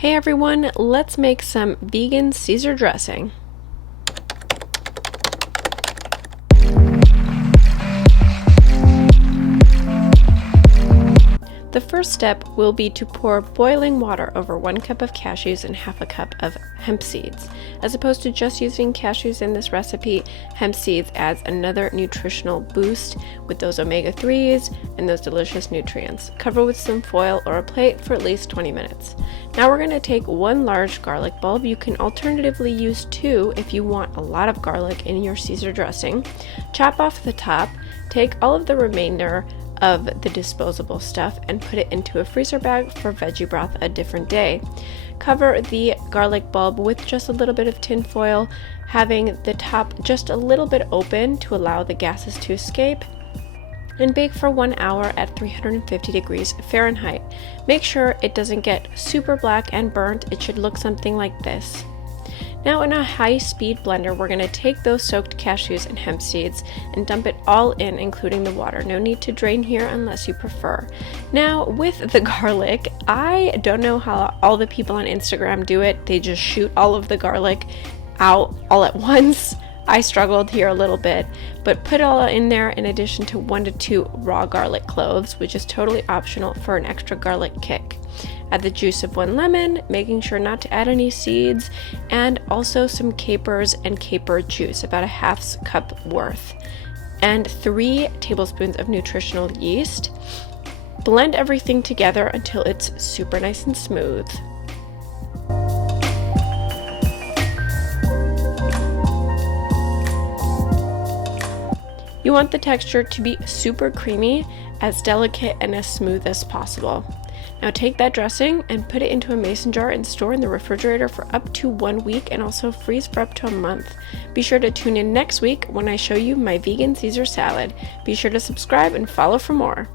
Hey everyone, let's make some vegan Caesar dressing. The first step will be to pour boiling water over 1 cup of cashews and half a cup of hemp seeds. As opposed to just using cashews in this recipe, hemp seeds adds another nutritional boost with those omega-3s and those delicious nutrients. Cover with some foil or a plate for at least 20 minutes. Now we're going to take 1 large garlic bulb. You can alternatively use 2 if you want a lot of garlic in your Caesar dressing. Chop off the top, take all of the remainder of the disposable stuff and put it into a freezer bag for veggie broth a different day. Cover the garlic bulb with just a little bit of tin foil, having the top just a little bit open to allow the gases to escape, and bake for 1 hour at 350 degrees Fahrenheit. Make sure it doesn't get super black and burnt. It should look something like this. Now in a high-speed blender, we're going to take those soaked cashews and hemp seeds and dump it all in, including the water. No need to drain here unless you prefer. Now with the garlic, I don't know how all the people on Instagram do it. They just shoot all of the garlic out all at once. I struggled here a little bit, but put it all in there in addition to 1 to 2 raw garlic cloves, which is totally optional for an extra garlic kick. Add the juice of 1 lemon, making sure not to add any seeds, and also some capers and caper juice, about a half cup worth, and 3 tablespoons of nutritional yeast. Blend everything together until it's super nice and smooth. You want the texture to be super creamy, as delicate and as smooth as possible. Now take that dressing and put it into a mason jar and store in the refrigerator for up to 1 week, and also freeze for up to a month. Be sure to tune in next week when I show you my vegan Caesar salad. Be sure to subscribe and follow for more.